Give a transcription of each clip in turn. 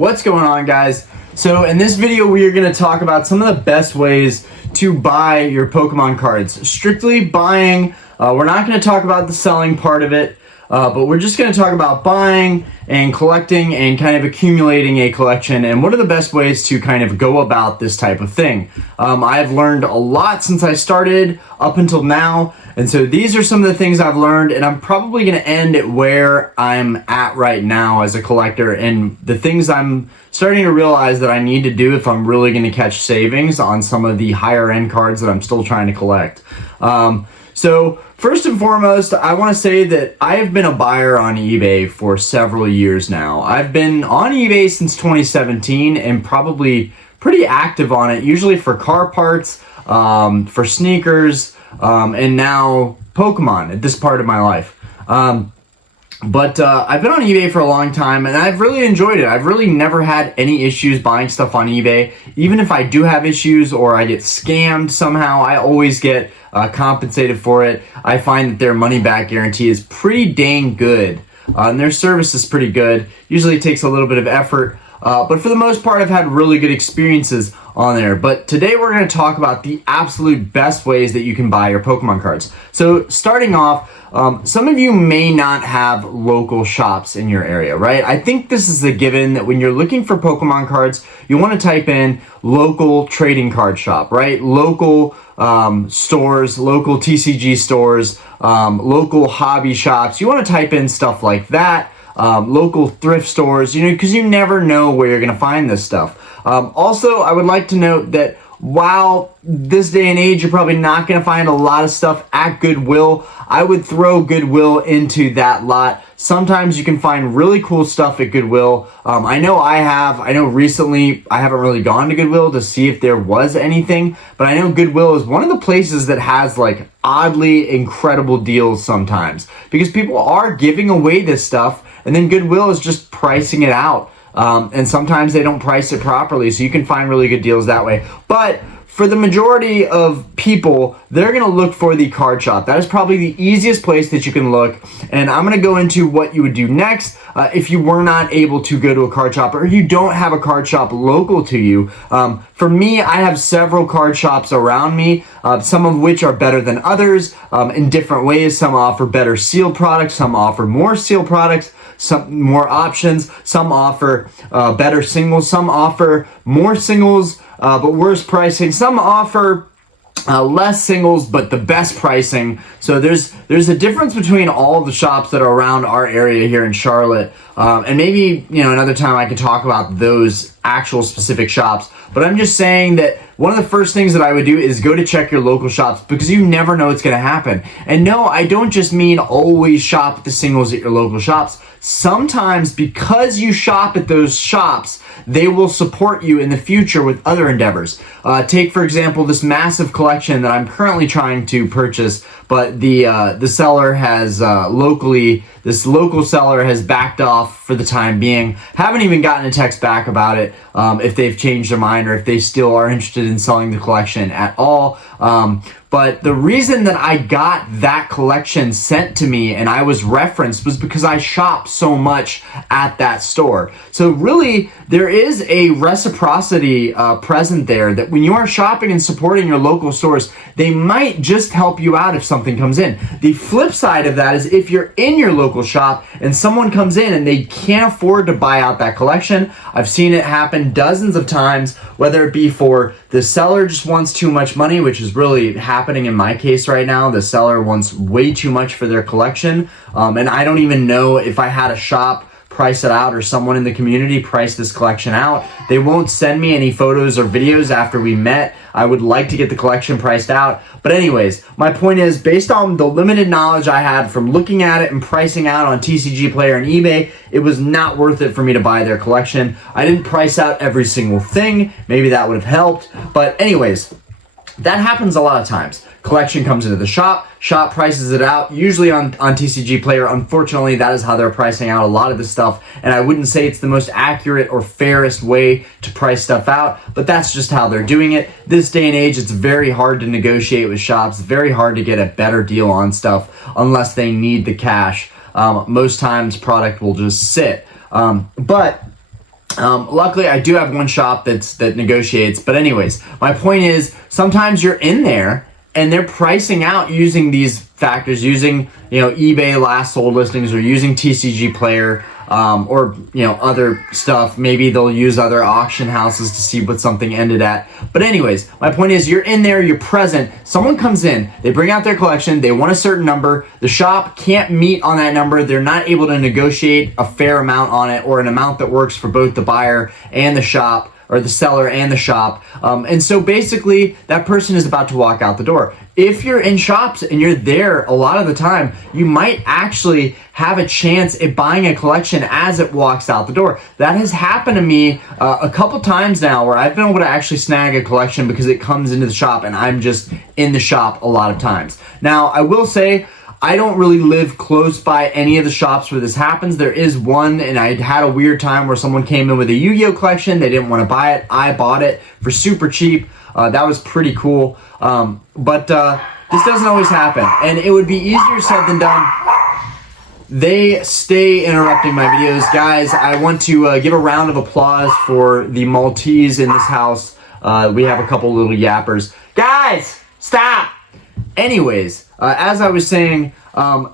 What's going on, guys? So in this video we are going to talk about some of the best ways to buy your Pokemon cards. Strictly buying, we're not going to talk about the selling part of it, but we're just going to talk about buying and collecting and kind of accumulating a collection and what are the best ways to kind of go about this type of thing. I've learned a lot since I started up until now, and so these are some of the things I've learned, and I'm probably going to end at where I'm at right now as a collector and the things I'm starting to realize that I need to do if I'm really going to catch savings on some of the higher end cards that I'm still trying to collect. So first and foremost, I want to say that I have been a buyer on eBay for several years now. I've been on eBay since 2017 and probably pretty active on it, usually for car parts, for sneakers, and now Pokemon at this part of my life. But I've been on eBay for a long time and I've really enjoyed it. I've really never had any issues buying stuff on eBay. Even if I do have issues or I get scammed somehow, I always get compensated for it. I find that their money back guarantee is pretty dang good. And their service is pretty good. Usually it takes a little bit of effort. But for the most part, I've had really good experiences on there. But today we're going to talk about the absolute best ways that you can buy your Pokemon cards. So starting off, some of you may not have local shops in your area, right? I think this is a given that when you're looking for Pokemon cards, you want to type in local trading card shop, right? Local stores, local TCG stores, local hobby shops. You want to type in stuff like that. Local thrift stores, because you never know where you're going to find this stuff. Also, I would like to note that while this day and age you're probably not going to find a lot of stuff at Goodwill, I would throw Goodwill into that lot. Sometimes you can find really cool stuff at Goodwill. I know recently I haven't really gone to Goodwill to see if there was anything, but I know Goodwill is one of the places that has like oddly incredible deals sometimes because people are giving away this stuff and then Goodwill is just pricing it out. And sometimes they don't price it properly, so you can find really good deals that way. But for the majority of people, they're going to look for the card shop. That is probably the easiest place that you can look. And I'm going to go into what you would do next if you were not able to go to a card shop or you don't have a card shop local to you. For me, I have several card shops around me, some of which are better than others in different ways. Some offer better sealed products, some offer more sealed products, some more options, some offer better singles, some offer more singles but worse pricing, some offer less singles but the best pricing. So there's a difference between all of the shops that are around our area here in Charlotte, and maybe another time I could talk about those actual specific shops. But I'm just saying that one of the first things that I would do is go to check your local shops because you never know what's going to happen. And no, I don't just mean always shop at the singles at your local shops. Sometimes because you shop at those shops, they will support you in the future with other endeavors. Take, for example, this massive collection that I'm currently trying to purchase, but the seller has this local seller has backed off for the time being. Haven't even gotten a text back about it, if they've changed their mind or if they still are interested in selling the collection at all. But the reason that I got that collection sent to me and I was referenced was because I shop so much at that store. So really, there is a reciprocity present there that when you are shopping and supporting your local stores, they might just help you out if something comes in. The flip side of that is if you're in your local shop and someone comes in and they can't afford to buy out that collection, I've seen it happen dozens of times, whether it be for the seller just wants too much money, which is really happening in my case right now. The seller wants way too much for their collection, and I don't even know if I had a shop price it out or someone in the community price this collection out. They won't send me any photos or videos after we met. I would like to get the collection priced out. But anyways, my point is, based on the limited knowledge I had from looking at it and pricing out on TCG Player and eBay, it was not worth it for me to buy their collection. I didn't price out every single thing. Maybe that would have helped. But anyways, that happens a lot of times. Collection comes into the shop prices it out, usually on TCG Player. Unfortunately, that is how they're pricing out a lot of this stuff, and I wouldn't say it's the most accurate or fairest way to price stuff out, but that's just how they're doing it. This day and age, it's very hard to negotiate with shops, very hard to get a better deal on stuff unless they need the cash. Most times, product will just sit. But Luckily, I do have one shop that negotiates. But anyways, my point is sometimes you're in there and they're pricing out using these factors, using eBay last sold listings, or using TCG Player, or other stuff. Maybe they'll use other auction houses to see what something ended at. But anyways, my point is you're in there, you're present. Someone comes in, they bring out their collection, they want a certain number. The shop can't meet on that number. They're not able to negotiate a fair amount on it, or an amount that works for both the buyer and the shop, or the seller and the shop. And so basically that person is about to walk out the door. If you're in shops and you're there a lot of the time, you might actually have a chance at buying a collection as it walks out the door. That has happened to me a couple times now, where I've been able to actually snag a collection because it comes into the shop and I'm just in the shop a lot of times. Now, I will say, I don't really live close by any of the shops where this happens. There is one, and I had a weird time where someone came in with a Yu-Gi-Oh collection. They didn't want to buy it. I bought it for super cheap. That was pretty cool. But this doesn't always happen, and it would be easier said than done. They stay interrupting my videos. Guys, I want to give a round of applause for the Maltese in this house. We have a couple little yappers. Guys, stop! Anyways, as I was saying,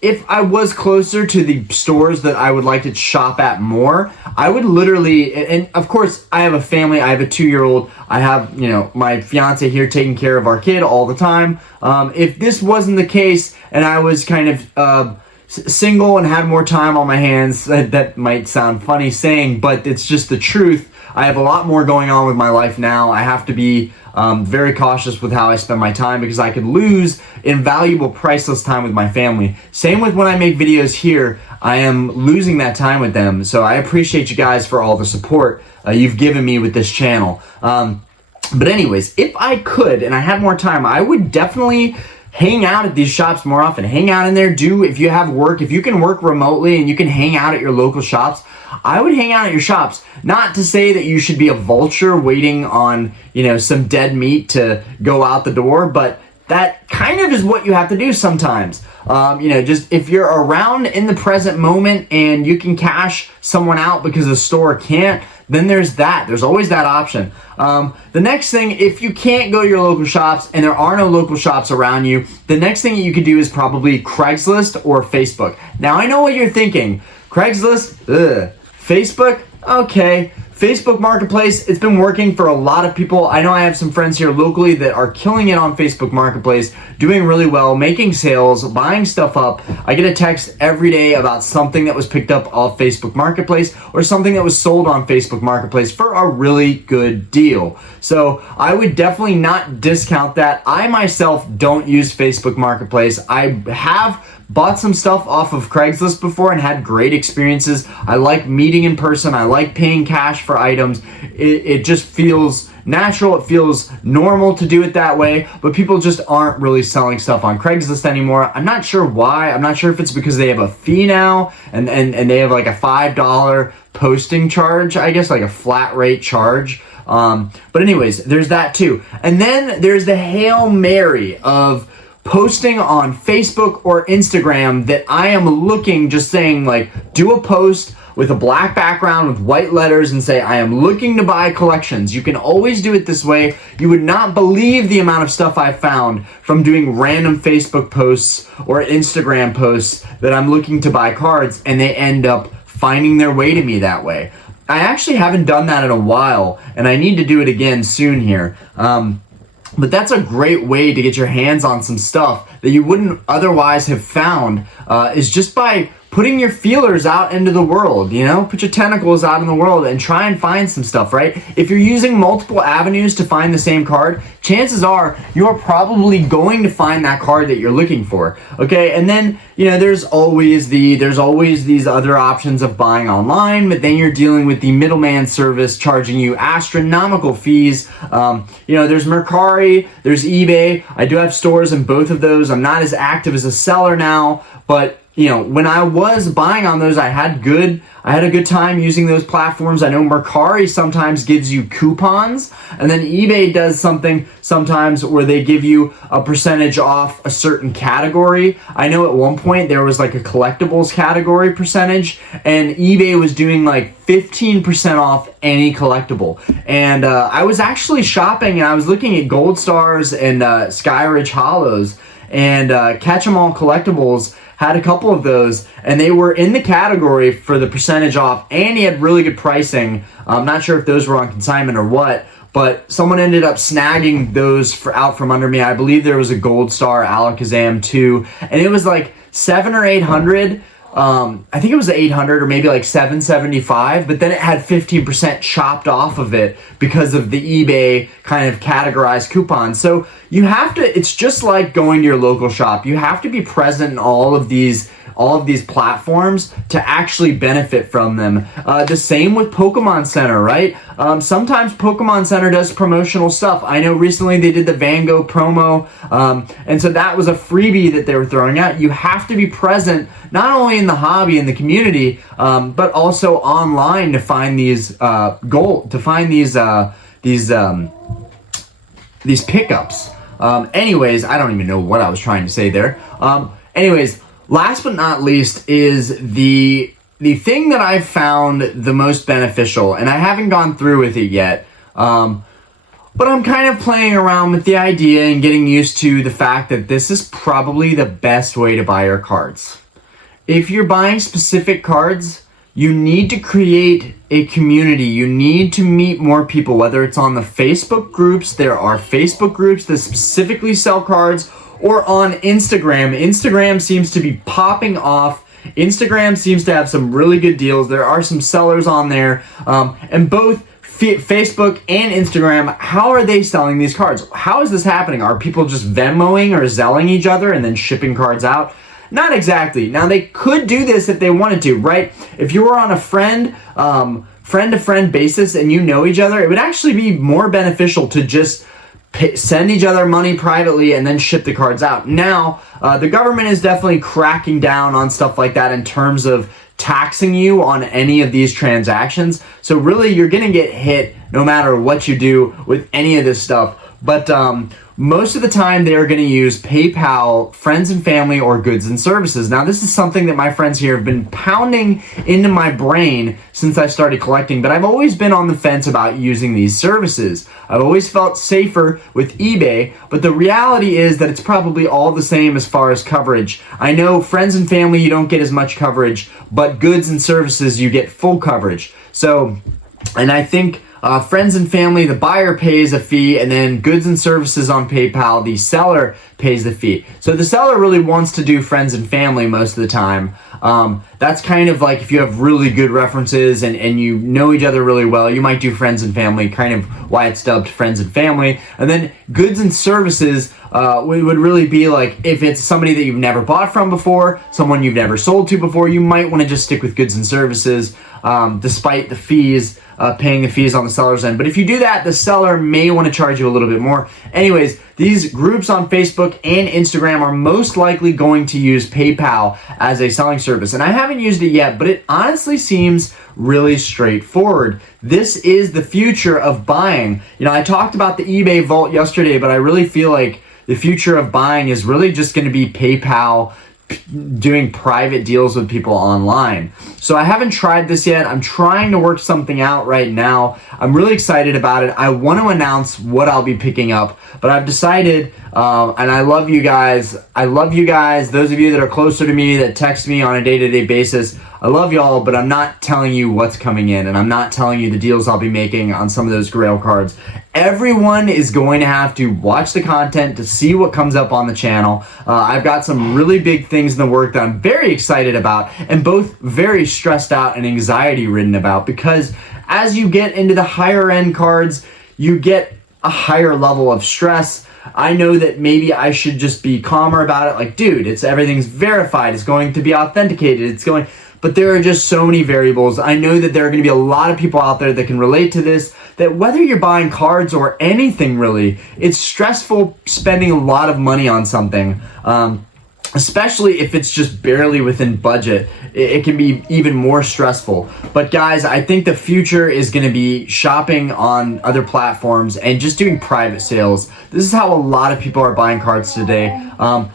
if I was closer to the stores that I would like to shop at more, I would literally, and of course I have a family, I have a 2-year-old, I have, my fiance here taking care of our kid all the time. If this wasn't the case and I was kind of single and had more time on my hands, that might sound funny saying, but it's just the truth. I have a lot more going on with my life now. I have to be very cautious with how I spend my time, because I could lose invaluable, priceless time with my family. Same with when I make videos here. I am losing that time with them. So I appreciate you guys for all the support you've given me with this channel. But anyways, if I could and I had more time, I would definitely hang out at these shops more often. Hang out in there. If you have work, if you can work remotely and you can hang out at your local shops, I would hang out at your shops. Not to say that you should be a vulture waiting on, some dead meat to go out the door, but that kind of is what you have to do sometimes. Just if you're around in the present moment and you can cash someone out because the store can't, then there's that. There's always that option. The next thing, if you can't go to your local shops and there are no local shops around you, the next thing you could do is probably Craigslist or Facebook. Now, I know what you're thinking. Craigslist? Ugh. Facebook? Okay. Facebook Marketplace, it's been working for a lot of people. I know I have some friends here locally that are killing it on Facebook Marketplace, doing really well, making sales, buying stuff up. I get a text every day about something that was picked up off Facebook Marketplace or something that was sold on Facebook Marketplace for a really good deal. So I would definitely not discount that. I myself don't use Facebook Marketplace. I have bought some stuff off of Craigslist before and had great experiences. I like meeting in person. I like paying cash for items. It just feels natural. It feels normal to do it that way, but people just aren't really selling stuff on Craigslist anymore. I'm not sure why. I'm not sure if it's because they have a fee now and they have like a $5 posting charge, I guess, like a flat rate charge. But anyways, there's that too. And then there's the Hail Mary of posting on Facebook or Instagram that I am looking, just saying like, do a post with a black background with white letters and say, I am looking to buy collections. You can always do it this way. You would not believe the amount of stuff I've found from doing random Facebook posts or Instagram posts that I'm looking to buy cards, and they end up finding their way to me that way. I actually haven't done that in a while, and I need to do it again soon here. But that's a great way to get your hands on some stuff that you wouldn't otherwise have found, is just by putting your feelers out into the world, put your tentacles out in the world and try and find some stuff, right? If you're using multiple avenues to find the same card, chances are you're probably going to find that card that you're looking for, okay? And then, there's always these other options of buying online, but then you're dealing with the middleman service charging you astronomical fees. There's Mercari, there's eBay. I do have stores in both of those. I'm not as active as a seller now, but when I was buying on those, I had good I had a good time using those platforms. I know Mercari sometimes gives you coupons, and then eBay does something sometimes where they give you a percentage off a certain category. I know at one point there was like a collectibles category percentage, and eBay was doing like 15% off any collectible. And I was actually shopping, and I was looking at Gold Stars and Skyridge Hollows, and Catch 'em All Collectibles had a couple of those, and they were in the category for the percentage off, and he had really good pricing. I'm not sure if those were on consignment or what, but someone ended up snagging those out from under me. I believe there was a Gold Star Alakazam too, and it was like 700 or 800. I think it was 800 or maybe like 775, but then it had 15% chopped off of it because of the eBay kind of categorized coupons. So you have to, it's just like going to your local shop. You have to be present in all of these platforms to actually benefit from them. The same with Pokémon Center, right? Sometimes Pokémon Center does promotional stuff. I know recently they did the Van Gogh promo, and so that was a freebie that they were throwing out. You have to be present not only in the hobby and the community, but also online to find these these pickups. Anyways, I don't even know what I was trying to say there. Anyways, last but not least is the thing that I've found the most beneficial, and I haven't gone through with it yet, but I'm kind of playing around with the idea and getting used to the fact that this is probably the best way to buy your cards. If you're buying specific cards, you need to create a community. You need to meet more people, whether it's on the Facebook groups. There are Facebook groups that specifically sell cards, or on Instagram. Instagram seems to be popping off. Instagram seems to have some really good deals. There are some sellers on there, and both Facebook and Instagram, how are they selling these cards? How is this happening? Are people just Venmoing or Zelling each other and then shipping cards out? Not exactly. Now, they could do this if they wanted to, right? If you were on a friend-to-friend basis and you know each other, it would actually be more beneficial to just send each other money privately and then ship the cards out. Now, the government is definitely cracking down on stuff like that in terms of taxing you on any of these transactions. So really, you're going to get hit no matter what you do with any of this stuff. But most of the time, they are going to use PayPal, friends and family, or goods and services. Now, this is something that my friends here have been pounding into my brain since I started collecting, but I've always been on the fence about using these services. I've always felt safer with eBay, but the reality is that it's probably all the same as far as coverage. I know friends and family, you don't get as much coverage, but goods and services, you get full coverage. So, and I think friends and family, the buyer pays a fee, and then goods and services on PayPal, the seller pays the fee. So the seller really wants to do friends and family most of the time. That's kind of like if you have really good references and you know each other really well, you might do friends and family, kind of why it's dubbed friends and family. And then goods and services would really be like if it's somebody that you've never bought from before, someone you've never sold to before, you might want to just stick with goods and services despite the fees. Paying the fees on the seller's end. But if you do that, the seller may want to charge you a little bit more. Anyways, these groups on Facebook and Instagram are most likely going to use PayPal as a selling service. And I haven't used it yet, but it honestly seems really straightforward. This is the future of buying. You know, I talked about the eBay vault yesterday, but I really feel like the future of buying is really just going to be PayPal doing private deals with people online. So I haven't tried this yet. I'm trying to work something out right now. I'm really excited about it. I want to announce what I'll be picking up, but I've decided, and I love you guys. I love you guys. Those of you that are closer to me that text me on a day-to-day basis, I love y'all, but I'm not telling you what's coming in, and I'm not telling you the deals I'll be making on some of those Grail cards. Everyone is going to have to watch the content to see what comes up on the channel. I've got some really big things in the work that I'm very excited about, and both very stressed out and anxiety ridden about, because as you get into the higher end cards, you get a higher level of stress. I know that maybe I should just be calmer about it. Like, dude, everything's verified. It's going to be authenticated. But there are just so many variables. I know that there are going to be a lot of people out there that can relate to this, that whether you're buying cards or anything really, it's stressful spending a lot of money on something. especially if it's just barely within budget, it can be even more stressful. But guys, I think the future is going to be shopping on other platforms and just doing private sales. This is how a lot of people are buying cards today.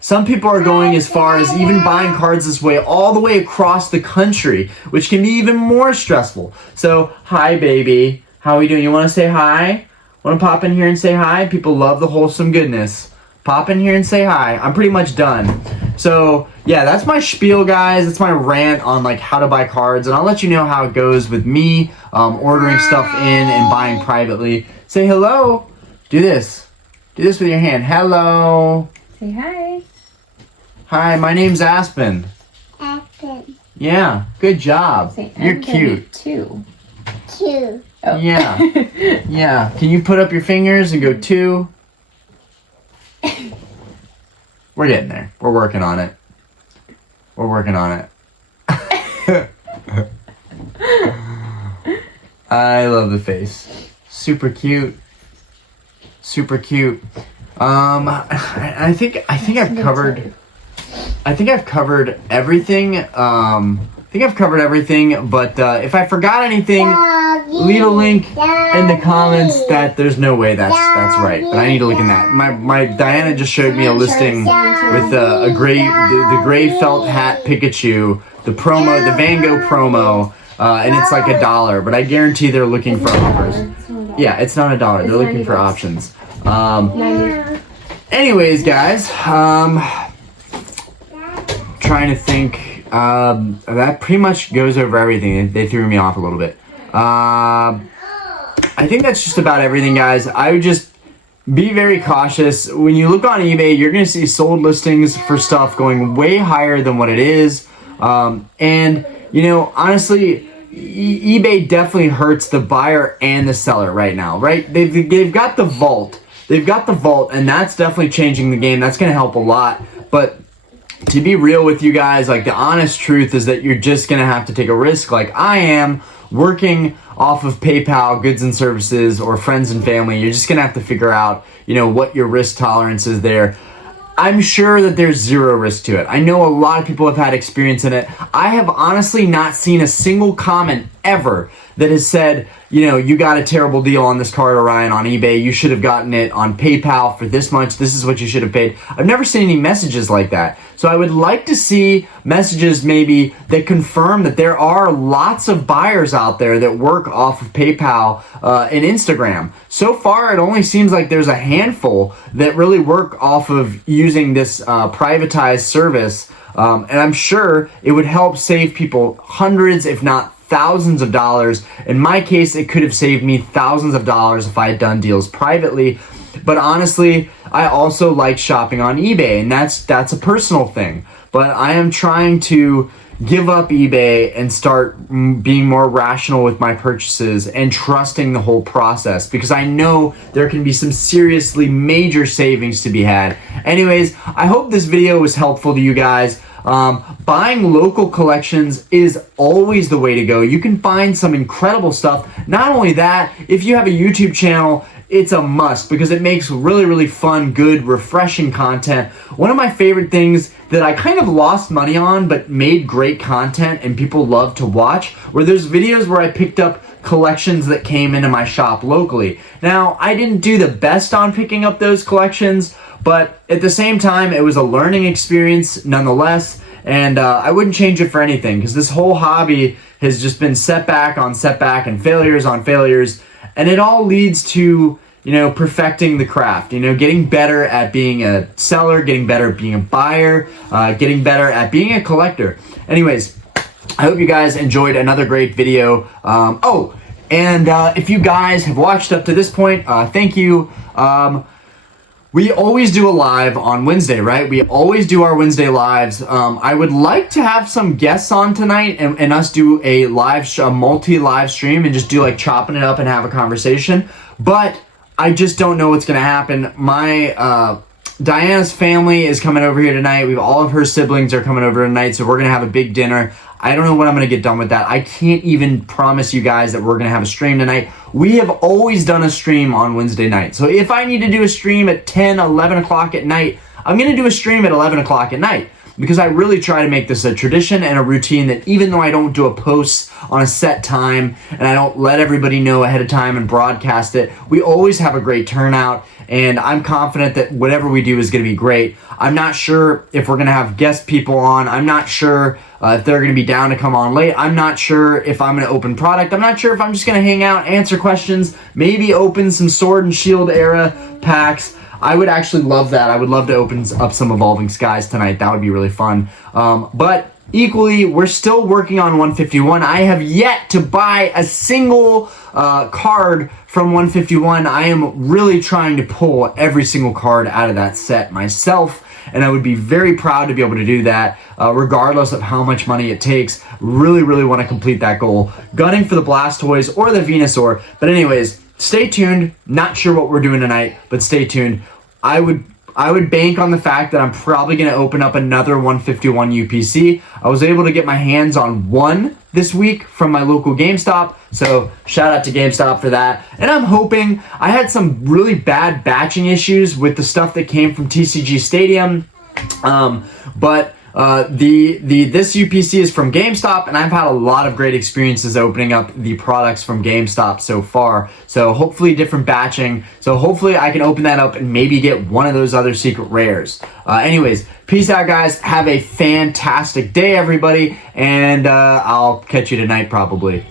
Some people are going as far as even buying cards this way all the way across the country, which can be even more stressful. So, hi baby, how are we doing? You want to say hi? Want to pop in here and say hi? People love the wholesome goodness. Pop in here and say hi. I'm pretty much done. So yeah, that's my spiel, guys. That's my rant on like how to buy cards, and I'll let you know how it goes with me ordering stuff in and buying privately. Say hello. Do this. Do this with your hand. Hello. Say hi. Hi, my name's Aspen. Aspen. Yeah, good job. Say You're cute. Two. Two. Oh. Yeah. Yeah. Can you put up your fingers and go 2? We're getting there. We're working on it. We're working on it. I love the face. Super cute. Super cute. I think I've covered. I think I've covered everything. But if I forgot anything, leave a link in the comments that there's no way that's right. But I need to look in that. My Diana just showed me a listing with the gray felt hat Pikachu, the promo, the Van Gogh promo, and it's like $1. But I guarantee they're looking for offers. Yeah, it's not $1. They're looking for options. Anyways, guys, trying to think. That pretty much goes over everything. They threw me off a little bit. I think that's just about everything, guys. I would just be very cautious. When you look on eBay, you're going to see sold listings for stuff going way higher than what it is. And, you know, honestly, eBay definitely hurts the buyer and the seller right now, right? They've got the vault. They've got the vault, and that's definitely changing the game. That's going to help a lot. But to be real with you guys, like the honest truth is that you're just going to have to take a risk like I am working off of PayPal, goods and services, or friends and family. You're just going to have to figure out, you know, what your risk tolerance is there. I'm sure that there's zero risk to it. I know a lot of people have had experience in it. I have honestly not seen a single comment ever that has said, you know, you got a terrible deal on this card, Orion, on eBay. You should have gotten it on PayPal for this much. This is what you should have paid. I've never seen any messages like that. So I would like to see messages maybe that confirm that there are lots of buyers out there that work off of PayPal and Instagram. So far, it only seems like there's a handful that really work off of using this privatized service. And I'm sure it would help save people hundreds, if not thousands of dollars. In my case, it could have saved me thousands of dollars if I had done deals privately. But honestly, I also like shopping on eBay, and that's a personal thing. But I am trying to give up eBay and start being more rational with my purchases and trusting the whole process, because I know there can be some seriously major savings to be had. Anyways, I hope this video was helpful to you guys. Buying local collections is always the way to go. You can find some incredible stuff. Not only that, if you have a YouTube channel, it's a must because it makes really, really fun, good, refreshing content. One of my favorite things that I kind of lost money on but made great content and people love to watch were those videos where I picked up collections that came into my shop locally. Now, I didn't do the best on picking up those collections, but at the same time, it was a learning experience nonetheless, and I wouldn't change it for anything because this whole hobby has just been setback on setback and failures on failures, and it all leads to, you know, perfecting the craft, you know, getting better at being a seller, getting better at being a buyer, getting better at being a collector. Anyways, I hope you guys enjoyed another great video. If you guys have watched up to this point, thank you. We always do a live on Wednesday, right? We always do our Wednesday lives. I would like to have some guests on tonight and us do a multi-live stream and just do like chopping it up and have a conversation. But I just don't know what's going to happen. My Diana's family is coming over here tonight. All of her siblings are coming over tonight, so we're going to have a big dinner. I don't know when I'm going to get done with that. I can't even promise you guys that we're going to have a stream tonight. We have always done a stream on Wednesday night. So if I need to do a stream at 10, 11 o'clock at night, I'm going to do a stream at 11 o'clock at night. because I really try to make this a tradition and a routine that even though I don't do a post on a set time and I don't let everybody know ahead of time and broadcast it, we always have a great turnout, and I'm confident that whatever we do is going to be great. I'm not sure if we're going to have guest people on. I'm not sure if they're going to be down to come on late. I'm not sure if I'm going to open product. I'm not sure if I'm just going to hang out, answer questions, maybe open some Sword and Shield era packs. I would actually love that. I would love to open up some Evolving Skies tonight. That would be really fun. But equally, we're still working on 151. I have yet to buy a single card from 151. I am really trying to pull every single card out of that set myself, and I would be very proud to be able to do that, regardless of how much money it takes. Really, really want to complete that goal. Gunning for the Blastoise or the Venusaur. But anyways, stay tuned. Not sure what we're doing tonight, but stay tuned. I would bank on the fact that I'm probably going to open up another 151 UPC. I was able to get my hands on one this week from my local GameStop, so shout out to GameStop for that. And I'm hoping, I had some really bad batching issues with the stuff that came from TCG Stadium, but this UPC is from GameStop, and I've had a lot of great experiences opening up the products from GameStop so far. So hopefully different batching. So hopefully I can open that up and maybe get one of those other secret rares. Anyways, peace out, guys. Have a fantastic day, everybody, and I'll catch you tonight probably.